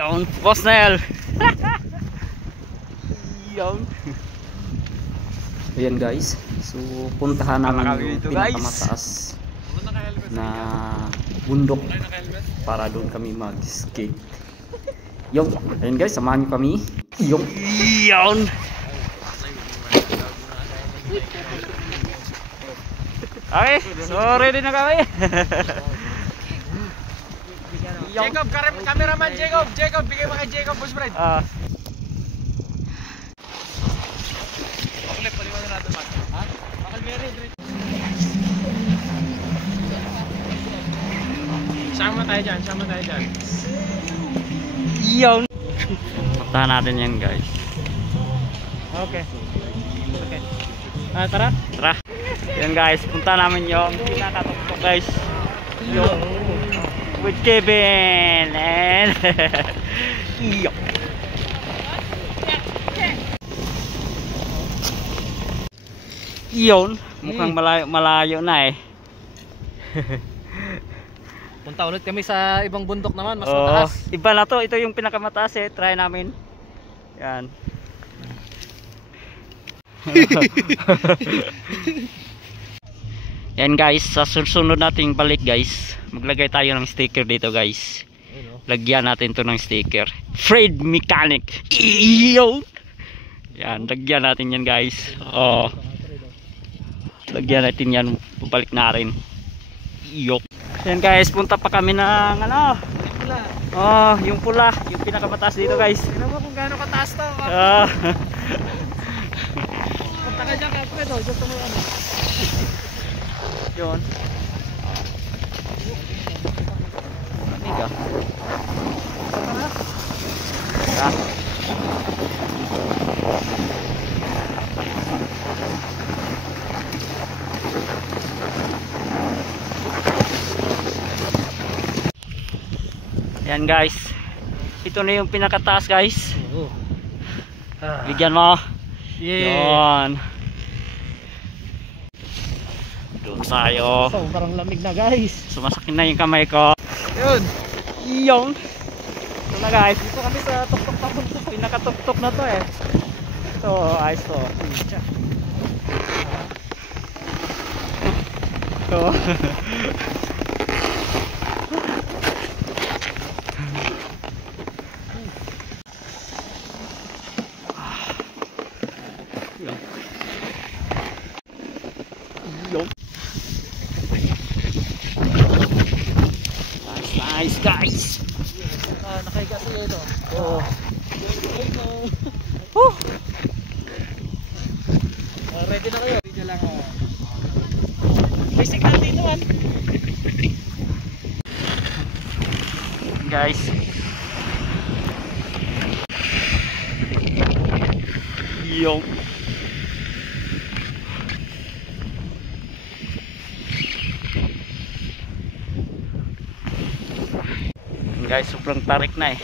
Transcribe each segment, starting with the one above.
Yon, Boss Nel. Yon. Ayan guys, so puntahan naman yung pinakamataas na bundok para doon kami mag-skate. Yung, ayan guys, samahan niyo kami. Yung, yon. Okay, so ready na kami. Jacob, cameraman Jacob. Jacob, bigay mo kay Jacob, Boss Brad. Bakit paliwanag natin ba? Ha? Bakal very great. Sama tayo dyan. Yung. Puntahan natin yan guys. Okay. Tara. Tara. Yan guys, punta namin yung pinakatuktok guys. Yung with Kevin and yung. Yun, mukhang malayo na eh. Punta ulit kami sa ibang bundok naman, mas mataas. Iba na to, ito yung pinakamataas eh, try namin. Yan. Yan guys, sa susunod nating balik guys, maglagay tayo ng sticker dito guys. Lagyan natin to ng sticker, Fred Mechanic. Iyo. Yan, lagyan natin yan guys. Lagyan natin yan, pabalik na rin. Iyo. Yan guys, punta pa kami ng ano? Yung pula, yung pinakamataas dito guys. Tignan mo kung gaano kataas to. Punta ka dyan, Alfredo. Gusto mo ano? Yun. Amiga. Yan guys. Ito na yung pinakataas guys. Bigyan mo. Yun. Doon tayo. Sobrang lamig na guys. Sumasakit na yung kamay ko. Yun. Yung. Ito na guys. Dito kami sa tuktok na bundok. Pinakatuktok na to eh. Ito, ayos to. Ito. Nice guys. Nakahiga sa ito. Ready na kayo? Video lang ako. May signal dito man. Guys. Yung. Guys, sobrang tarik na eh.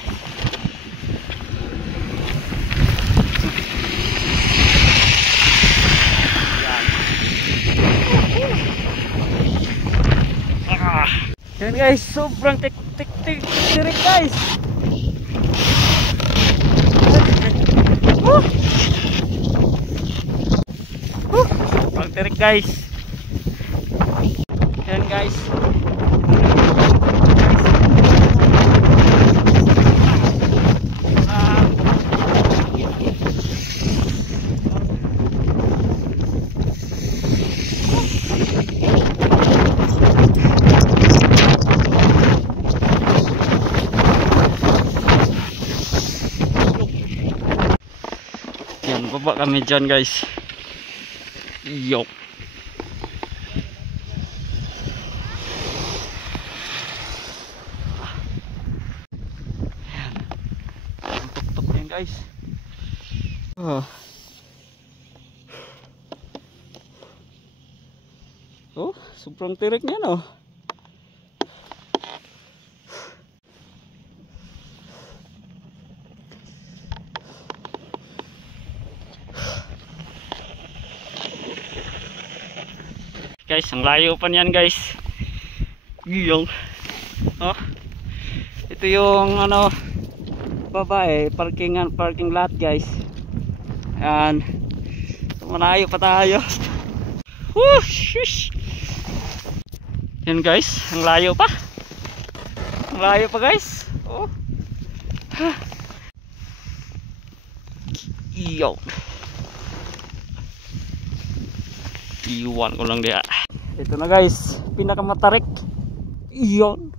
Yan guys, sobrang tirik guys. Sobrang tirik guys. Yan guys. Baba kami dyan guys. Yo. Ang tuktok yan guys. Sobrang tirik niya no. Guys, ang layo pa niyan guys. Yung ito yung ano, baba eh, parking lot guys. Ayan. Malayo pa tayo. Whoosh! Yan guys, ang layo pa. Ang layo pa guys. Oh. Iyo. Iwan ko lang dia. Ito na guys, pinakamatarik. Iyon.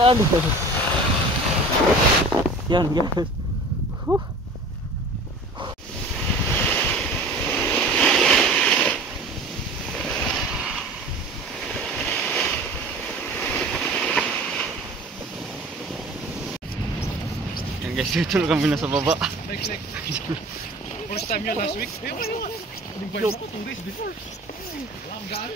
Yan guys. Yan guys. Yan guys, ito na kami nasa baba. First time yun last week. Invite mo ko 2 days before. Lang gaan.